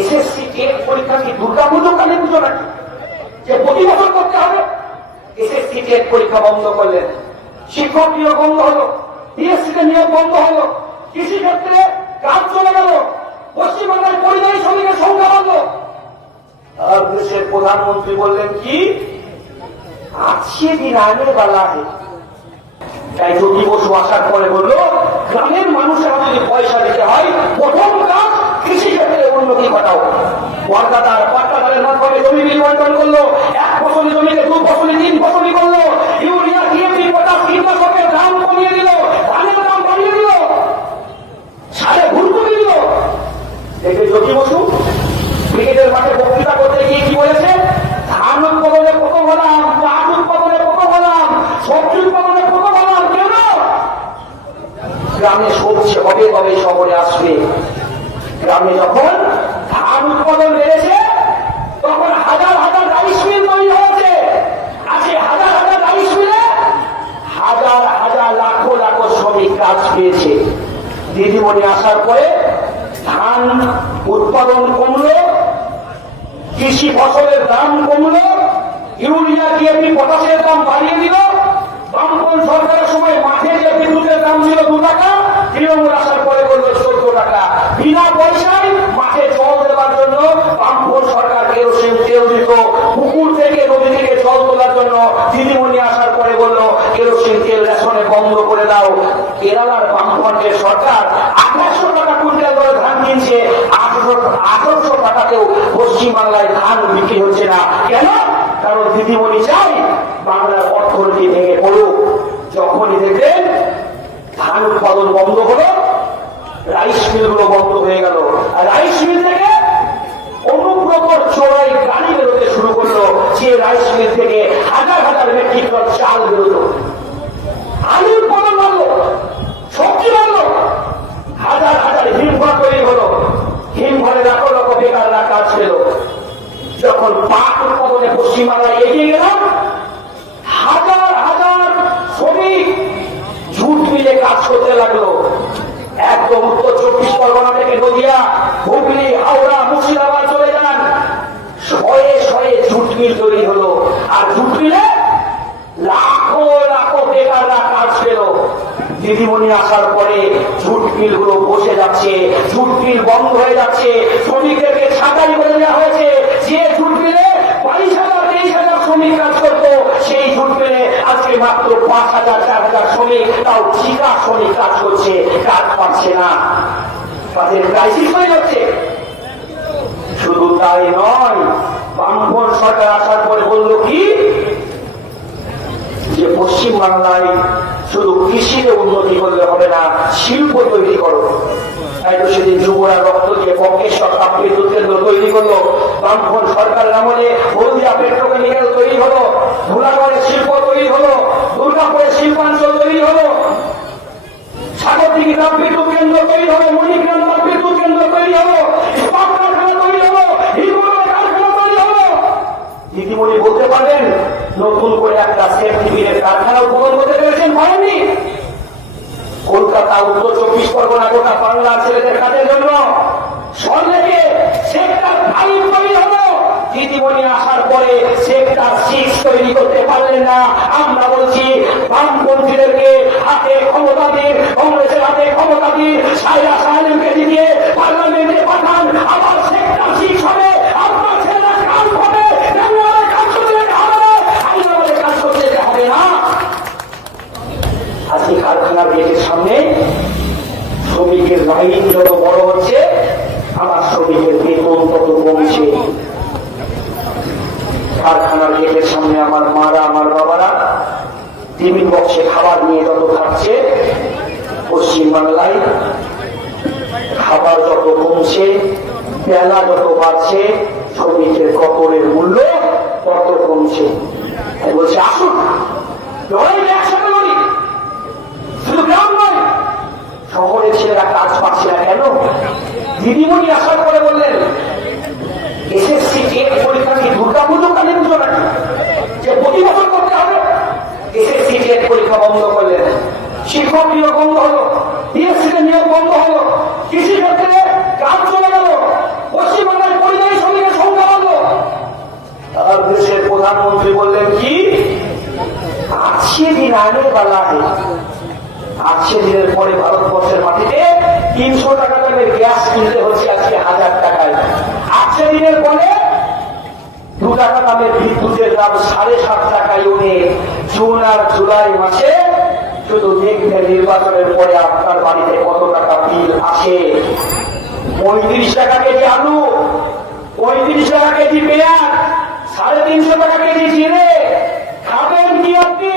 SSC TET পরীক্ষা কি দুর্গা পুজো কালী পুজো নাকি যে প্রতি বছর করতে হবে? এসএসসি টেট পরীক্ষা বন্ধ করলেন, শিক্ষক নিয়োগ বন্ধ হলো, বিএসসিতে নিয়োগ বন্ধ হলো, কৃষি ক্ষেত্রে কাজ চলে গেল, পশ্চিমবাংলার পরিযায়ী শ্রমিকের সংখ্যা বাড়লো। আর দেশের প্রধানমন্ত্রী বললেন কি, আজকে দিন আনে বালা হে। তাই জ্যোতি বসু আসার পরে বললো, গ্রামের মানুষের যদি পয়সা দিতে হয়, প্রথম কাজ কৃষি ক্ষেত্রে উন্নতি ঘটাও। পাট্টাদারের মাধ্যমে জমি বিল বন্টন করলো, এক ফসলি জমিতে দু ফসলি তিন ফসলি করলো, ইউরিয়া ডিএপি পটাশ কীটনাশকের দাম কমিয়ে দিল, ধানের দাম বাড়িয়ে দিল, সারে ভুল করে দিল। দেখে জ্যোতি বসু ক্রিকেটের মাঠে বক্তৃতা করতে গিয়ে কি বলেছে, ধান উৎপাদনে প্রথম হলাম, পাট উৎপাদনে প্রথম হলাম, সবজি উৎপাদনে প্রথম হলাম। কেন? গ্রামে সবজি হবে তবে শহরে আসবে। গ্রামে যখন ধান উৎপাদন বেড়েছে তখন হাজার হাজার রাইস মিল তৈরি হয়েছে। আজকে হাজার হাজার রাইস মিলে হাজার হাজার লাখো লাখো শ্রমিক কাজ পেয়েছে। দিদিমণি আসার পরে ধান উৎপাদন কমলো, কৃষি ফসলের দাম কমলো, ইউরিয়া ডিএপি পটাশের দাম বাড়িয়ে দিল। বামপন সরকারের সময় মাঠে যে বিদ্যুতের দাম ছিল 2 টাকা, তৃণমূল আসার পরে করলো 14 টাকা। বিনা পয়সায় মাঠে জল দেওয়ার জন্য বামপন সরকার কেরোসিন তেল দিত, পুকুর থেকে নদী থেকে জল তোলার জন্য দিদিমণি আসার পরে বললো কেরোসিন তেল রেশনে বন্ধ করে দাও। কেরালার বামপন্থের সরকার 1800 টাকা কুইন্টাল করে ধান কিনছে, 1800 টাকাতেও পশ্চিমবাংলায় ধান বিক্রি হচ্ছে না। কেন? কারণ দিদিমণি চাই বাংলার অর্থনীতি ভেঙে পড়ুক। যখনই দেখবেন ধান উৎপাদন বন্ধ হলো, রাইস মিলগুলো বন্ধ হয়ে গেল, আর রাইস মিল থেকে অনুব্রতর চোরাই গাড়ি বেরোতে শুরু করলো, যে রাইস মিল থেকে হাজার হাজার মেট্রিক টন চাল বেরোতো। আলু উৎপাদন বাড়লো, সবজি বাড়লো, হাজার হাজার হিমঘর তৈরি হলো, হিমঘরে লাখো লাখো বেকাররা কাজ পেল। যখন পাট উৎপাদনে পশ্চিমবাংলায় এগিয়ে গেলাম, হাজার হাজার শ্রমিক জুট মিলে কাজ করতে লাগলো। একদম উত্তর 24 পরগনা থেকে নদিয়া, হুগলি, হাওড়া, মুর্শিদাবাদ চলে যান, শয়ে শয়ে জুট মিল তৈরি হলো। আর জুট মিলে লাখো লাখো বেকাররা কাজ পেল। দিদিমণি আসার পরে জুট মিল গুলো বসে যাচ্ছে, জুট মিল বন্ধ হয়ে যাচ্ছে, শ্রমিকদেরকে ছাঁটাই করে দেওয়া হয়েছে। যে জুট মিলে 22,000-23,000 শ্রমিক কাজ করতো, সেই জুট মিলে আজকে মাত্র 5,000-4,000 শ্রমিক, তাও ঠিকা শ্রমিক কাজ করছে, কাজ পাচ্ছে না। তাদের ক্রাইসিস হয়ে যাচ্ছে। শুধু তাই নয়, বামপন সরকার আসার পরে বললো কি, যে পশ্চিমবাংলায় শুধু কৃষিতে উন্নতি করলে হবে না, শিল্প তৈরি করো। তাই তো সেদিন যুবরা রক্ত দিয়ে বঙ্কেশ্বর তাপ বিদ্যুৎ কেন্দ্র তৈরি করলো। বামপন সরকারের আমলে হলদিয়া পেট্রোকেমিক্যাল তৈরি হলো, ধুলাগড়ে শিল্প তৈরি হলো, দুর্গাপুরে শিল্পাঞ্চল তৈরি হলো, সাগরদিঘি তাপ বিদ্যুৎ কেন্দ্র তৈরি হলো, মণিগ্রাম তাপ বিদ্যুৎ কেন্দ্র তৈরি হলো, ইস্পাত কারখানা তৈরি হলো, হিরোর কারখানা তৈরি হলো। দিদিমণি বলতে পারবেন নতুন করে একটা সেফটি বিলের কারখানা উদ্বোধন করতে পেরেছেন? পারেননি। কলকাতা, উত্তর 24 পরগনা, গোটা বাংলার ছেলেদের কাজের জন্য সরলেকে সেক্টর 5 তৈরি হলো। দিদিমণি আসার পরে সেক্টর 6 তৈরি করতে পারলেন না। আমরা বলছি বামপন্থীদেরকে হাতে ক্ষমতা দিন, কংগ্রেসের হাতে ক্ষমতা দিন, সাইরা সাহেবকে দিয়ে পার্লামেন্টে পাঠান, আবার সেক্টর 6 হবে। আপনার ছেলেরা কাজ হবে, কাজ করতে হবে না, হাইদরাবাদে কাজ করতে হবে না। আজকে কারখানার গেটের সামনে শ্রমিকের লাইন যত বড় হচ্ছে, আমার শ্রমিকের বেতন তত কমছে। কারখানার গেটের সামনে আমার মারা, আমার বাবারা টিফিন বক্সে খাবার নিয়ে যত খাচ্ছে, পশ্চিমবাংলায় খাবার যত কমছে, বেলা যত বাড়ছে, শ্রমিকের কতরের মূল্য তত কমছে। বলছে আসুন লড়াইটা একসাথে লড়ি। শুধু গ্রাম নয়, শহরের ছেলেরা কাজ পাচ্ছে না কেন? দিদিমণি আসার পরে বললেন এসএসসি টেট পরীক্ষা কি দুর্গা পুজো কালী পুজো নাকি যে প্রতি বছর করতে হবে? এসএসসি টেট পরীক্ষা বন্ধ করলেন, শিক্ষক নিয়োগ বন্ধ হলো, বিএসসিতে নিয়োগ বন্ধ হলো, কৃষি ক্ষেত্রে কাজ চলে গেল, পশ্চিমবঙ্গের वाला है। আজকে দিনের পরে ভারতবর্ষের মাটিতে 300 টাকা দামের গ্যাস কিনতে হচ্ছে আজকে 1000 টাকায়। আজকে দিনের পরে 2 টাকা দামের বিদ্যুতের দাম 7.5 টাকায় উঠে জুন আর জুলাই মাসে শুধু দেখবেন নির্বাচনের পরে আপনার বাড়িতে কত টাকা বিল আসে। 35 টাকা কেজি আলু, 35 টাকা কেজি পেঁয়াজ, 350 টাকা কেজি জিরে, খাবেন কি আপনি?